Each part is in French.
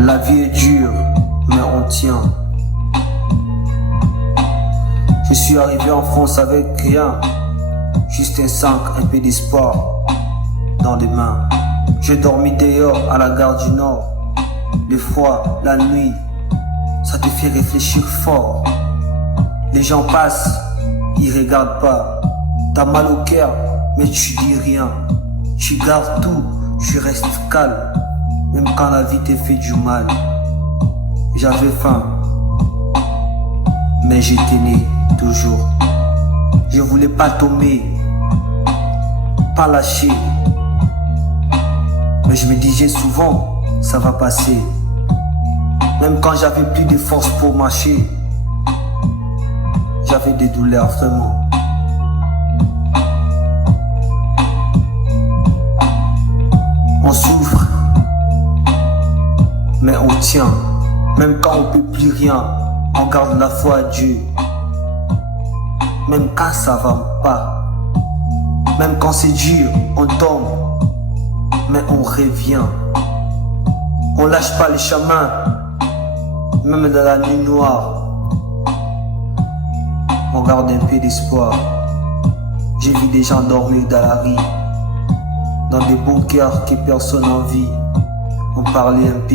La vie est dure, mais on tient. Je suis arrivé en France avec rien, juste un 5, un peu d'espoir dans les mains. J'ai dormi dehors à la gare du Nord. Le froid, la nuit, ça te fait réfléchir fort. Les gens passent, ils regardent pas. T'as mal au cœur, mais tu dis rien. Tu gardes tout, tu restes calme, même quand la vie te fait du mal. J'avais faim, mais j'étais né toujours. Je voulais pas tomber, pas lâcher, mais je me disais souvent, ça va passer. Même quand j'avais plus de force pour marcher, j'avais des douleurs vraiment. On souffre, mais on tient. Même quand on peut plus rien, on garde la foi à Dieu. Même quand ça va pas, même quand c'est dur, on tombe, mais on revient. On lâche pas les chemins, même dans la nuit noire. On garde un peu d'espoir. J'ai vu des gens dormir dans la rue, dans des bunkers que personne n'en vit. On parlait un peu,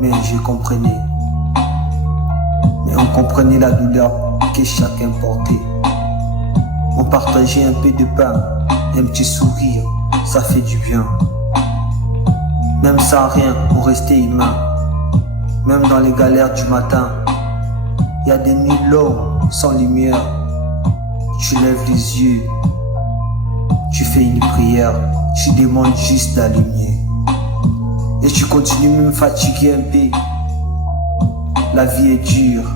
mais je comprenais. Mais on comprenait la douleur que chacun portait. On partageait un peu de pain, un petit sourire, ça fait du bien. Même sans rien, on restait humain. Même dans les galères du matin, y a des nuits longues, sans lumière. Tu lèves les yeux, tu fais une prière, tu demandes juste la lumière. Et tu continues même fatigué un peu. La vie est dure,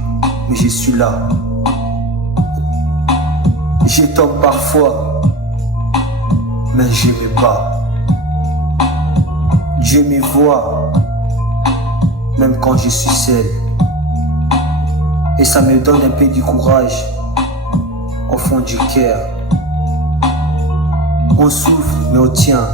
mais je suis là. Je tombe parfois, mais je me bats. Dieu me voit, même quand je suis seul. Et ça me donne un peu de courage au fond du cœur. On souffre, mais on tient.